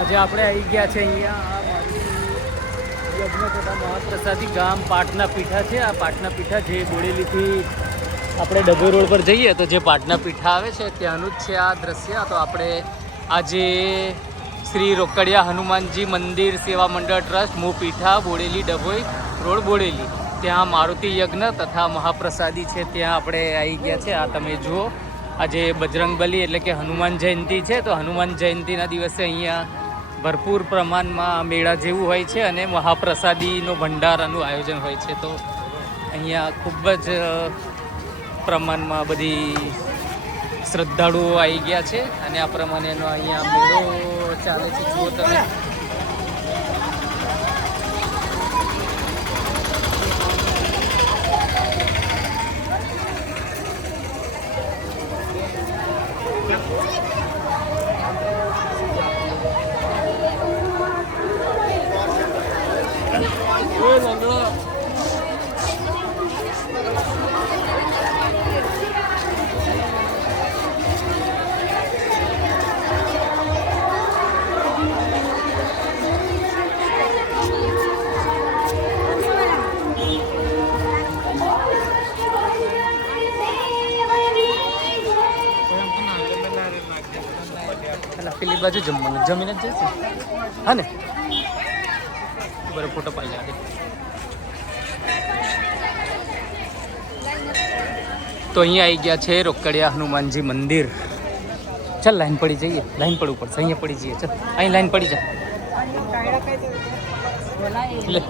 આજે આપણે આવી ગયા છે અહીંયા યજ્ઞ તથા મહાપ્રસાદી ગામ પાટના પીઠા છે. આ પાટના પીઠા જે બોડેલીથી આપણે ડભોઈ રોડ પર જઈએ તો જે પાટના પીઠા આવે છે ત્યાંનું જ છે આ દ્રશ્ય. તો આપણે આજે શ્રી રોકડિયા હનુમાનજી મંદિર સેવા મંડળ ટ્રસ્ટ મુ પીઠા બોડેલી ડભોઈ રોડ બોડેલી ત્યાં મારુતિ યજ્ઞ તથા મહાપ્રસાદી છે ત્યાં આપણે આવી ગયા છે. આ તમે જુઓ આજે બજરંગબલી એટલે કે હનુમાન જયંતિ છે. તો હનુમાન જયંતિના દિવસે અહીંયા ભરપૂર પ્રમાણમાં મેળા જેવું હોય છે અને મહાપ્રસાદીનો ભંડારાનું આયોજન હોય છે. તો અહીંયા ખૂબ જ પ્રમાણમાં બધી શ્રદ્ધાળુઓ આવી ગયા છે અને આ પ્રમાણેનો અહીંયા મેળો ચાલે છે. જુઓ તમે પેલી બાજુ જમવાનું જમીને જ જઈશું. હા ને બરાબર ફોટો પાડી જાય. તો અહીંયા આવી ગયા છે રોકડિયા હનુમાનજી મંદિર. ચાલ લાઈન પડી જઈએ, લાઈન પડવું પડશે. અહીંયા પડી જઈએ. ચાલ અહીં લાઈન પડી જાય. લે